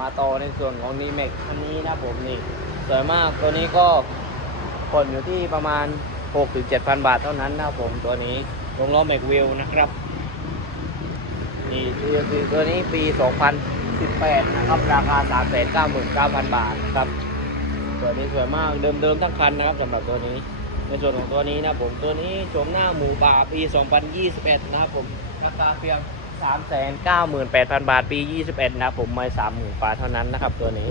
มาต่อในส่วนของนีเมกคันนี้นะผมนี่สวยมากตัวนี้ก็ผ่อนอยู่ที่ประมาณ 6-7,000 บาทเท่านั้นนะผมตัวนี้ลงล้อแม็กวิลนะครับนี่คือตัวนี้ปี 2018 นะครับ ราคา 399,000 บาทครับตัวนี้สวยมากเดิมๆทั้งคันนะครับสำหรับตัวนี้ ในส่วนของตัวนี้นะผมตัวนี้โฉมหน้าหมูป่าปี 2021 นะครับผมราคาเพียง 398,000บาทปี21นะครับผมไม่3หมูป่าเท่านั้นนะครับ ตัวนี้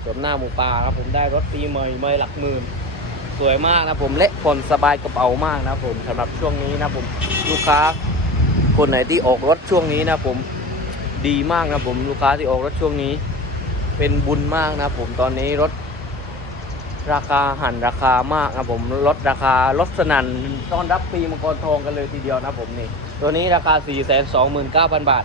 โฉมหน้าหมูป่าครับผมได้รถปีใหม่ไม่หลักหมื่นสวยมากนะผมเละผ่อนสบายกระเป๋ามากนะผมสำหรับช่วงนี้นะผมลูกค้า คนไหนที่ออกรถช่วงนี้นะผมดีมากนะผมลูกค้าที่ออกรถช่วงนี้ เป็นบุญมากนะผมตอนนี้รถ ราคาหันราคามากนะผมลดราคาลดสนั่นต้อนรับปีมังกรทองกันเลยทีเดียวนะผมนี่ตัวนี้ราคา 429,000 บาท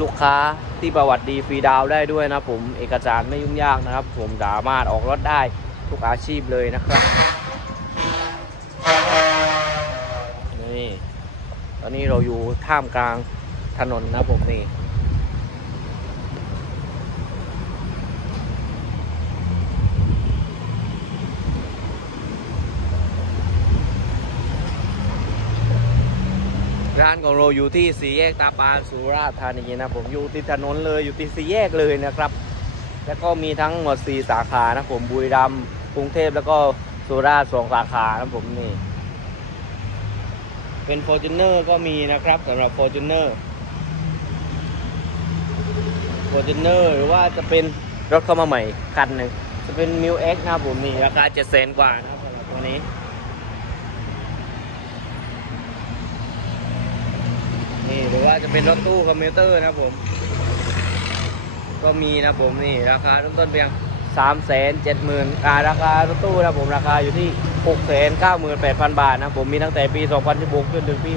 ลูกค้าที่ประวัติดีฟรีดาวน์ได้ด้วยนะผมเอกสารไม่ยุ่งยากนะครับ ผมสามารถออกรถได้ทุกอาชีพเลยนะครับนี่ตอนนี้เราอยู่ท่ามกลางถนนนะผมนี่ ร้านของเราอยู่ที่สี่แยกตาปานสุราษฎร์ธานีนะผมอยู่ติดถนนเลยอยู่ติดสี่แยกเลยนะครับ แล้วก็มีทั้งหมด 4 สาขานะผมบุรีรัมย์กรุงเทพแล้วก็สุราษฎร์สองสาขานะผมนี่ เป็น f o r t u n e r ก็มีนะครับสำหรับ f o r t u n e r f o r t u n e r หรือว่าจะเป็นรถเข้ามาใหม่คันหนึ่งจะเป็น m i l X นะครับผมนี่ราคา7 0 0 0 0กว่านะครับสำหรับตัวนี้ นี่หรือว่าจะเป็นรถตู้คอมพิวเตอร์นะผม ก็มีนะผมนี่ราคาเริ่มต้นเพียง3 7 0 0 0 0อ่าราคารถตู้นะผมราคาอยู่ที่6 9 8 0 0 0บาทนะผมมีตั้งแต่ปี2016จนถึงปี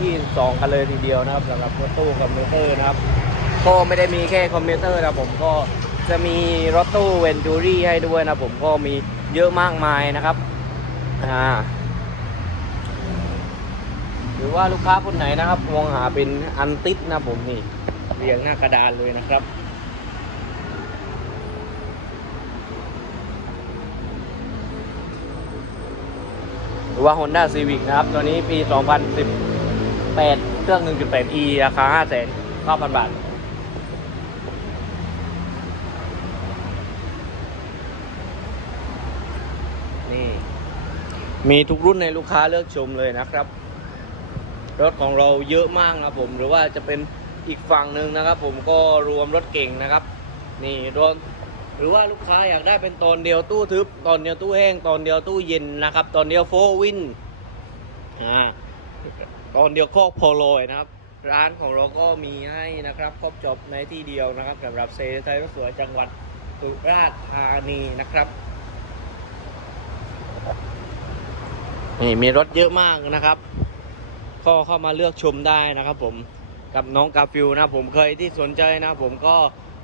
2022กันเลยทีเดียวนะครับสำหรับรถตู้คอมพิวเตอร์นะครับก็ไม่ได้มีแค่คอมพิวเตอร์นะผมก็จะมีรถตู้เวนจูรี่ให้ด้วยนะผมก็มีเยอะมากมายนะครับอ่า รือว่าลูกค้าคนไหนนะครับมองหาเป็นอันติดนะผมนี่เรียงหน้ากระดานเลยนะครับหรือว่า Honda Civic นะครับ ตัวนี้ปี 2018 เครื่อง 1.8e ราคา 5,900 บาท นี่ มีทุกรุ่นในลูกค้าเลือกชมเลยนะครับ รถของเราเยอะมากนะผมหรือว่าจะเป็นอีกฝั่งหนึ่งนะครับ ผมก็รวมรถเก่งนะครับ นี่รวมหรือว่าลูกค้าอยากได้เป็นตอนเดียวตู้ทึบตอนเดียวตู้แห้งตอนเดียวตู้เย็นนะครับตอนเดียวโฟวินอ่าตอนเดียวโคอกโพโลยนะครับ ร้านของเราก็มีให้นะครับ ครบจบในที่เดียวนะครับสำหรับเซลล์ไทยรถสวยจังหวัดสุราษฎร์ธานีนะครับนี่มีรถเยอะมากนะครับ ก็เข้ามาเลือกชมได้นะครับผมกับน้องกาฟิลนะผมเคยที่สนใจนะผมก็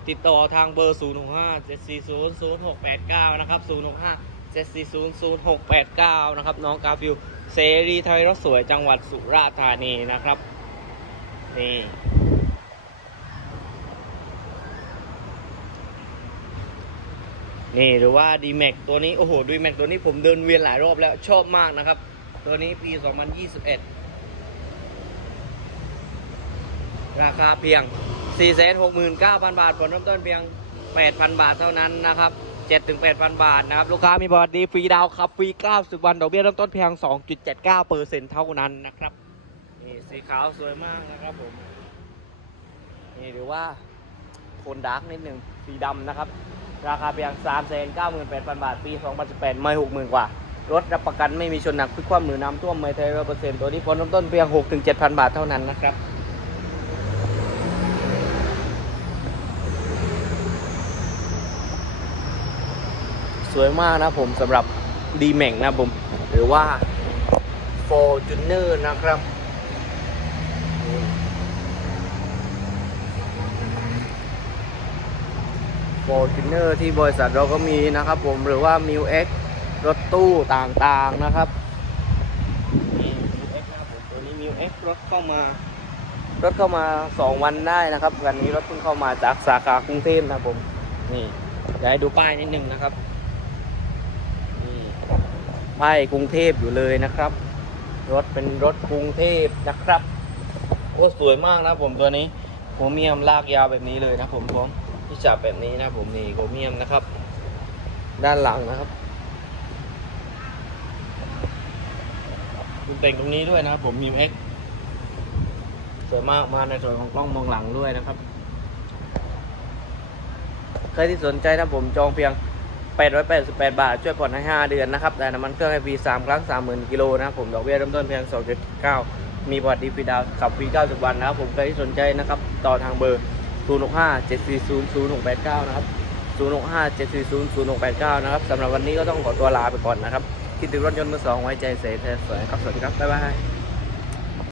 ติดต่อทางเบอร์ 0 6 5 7 4 0 0 6 8 9 นะครับ 0 6 5 7 4 0 0 6 8 9 นะครับ น้องกาฟิลเสรีไทยรถสวยจังหวัดสุราษฎร์ธานีนะครับ นี่ นี่หรือว่า d m a x ตัวนี้ โอ้โห d m a x ตัวนี้ผมเดินเวียนหลายรอบแล้วชอบมากนะครับ ตัวนี้ปี 2021 ราคาเพียง 469,000 บาทผลเริ่มต้นเพียง 8,000 บาทเท่านั้นนะครับ7-8,000 บาทนะครับ ลูกค้ามีบอดดีฟรีดาวครับฟรี 90 วันดอกเบี้ยเริ่มต้นเพียง 2.79%เท่านั้นนะครับนี่สีขาวสวยมากนะครับผมนี่หรือว่าโทนดาร์กนิดหนึ่งสีดำนะครับ ราคาเพียง 398,000 บาท ปี 2018 ไม่60,000 กว่า รถรับประกันไม่มีชนหนักพิกคว่ำหรือน้ำท่วมไม่ไทร้อยเปอร์เซ็นต์ตัวนี้ผลเริ่มต้นเพียง 6-7,000 บาทเท่านั้นนะครับ สวยมากนะผมสำหรับ d m a x นะผม หรือว่า Fortuner นะครับ Fortuner ที่บริษัทเราก็มีนะครับผมหรือว่า m i l X รถตู้ต่างๆนะครับนี่ m i l X นะครับผมตัวนี้ m i l X รถเข้ามา รถเข้ามา 2 วันได้นะครับวันนี้รถเพิ่งเข้ามาจากสาขากรุงเทพนะผมนี่เดี๋ยวให้ดูป้ายนิดนึงนะครับ ป้ายกรุงเทพอยู่เลยนะครับ รถเป็นรถกรุงเทพนะครับโอ้สวยมากนะผมตัวนี้โครเมียมลากยาวแบบนี้เลยนะผมพร้อมที่จับแบบนี้นะผมนี่โครเมียมนะครับ ด้านหลังนะครับดูแต่งตรงนี้ด้วยนะครับผมมีเอ็กสวยมากมาในส่วนของกล้องมองหลังด้วยนะครับ ใครที่สนใจนะผมจองเพียง 888 บาท ช่วยผ่อนให้ 5 เดือนนะครับแต่น้ำมันเครื่องให้ฟรี3ครั้ง 30,000 กิโลนะครับผมดอกเบี้ยเริ่มต้นเพียง 2.9 มีบอร์ดดีฟรีดาวขับฟรี 90 วันนะครับผมใครที่สนใจนะครับต่อทางเบอร์ 065 740 0689 นะครับ 065 740 0689 นะครับสำหรับวันนี้ก็ต้องขอตัวลาไปก่อนนะครับคิดถึงรถยนต์มือสองไว้ใจเสยเธอสวยครับสวัสดีครับบ๊ายบาย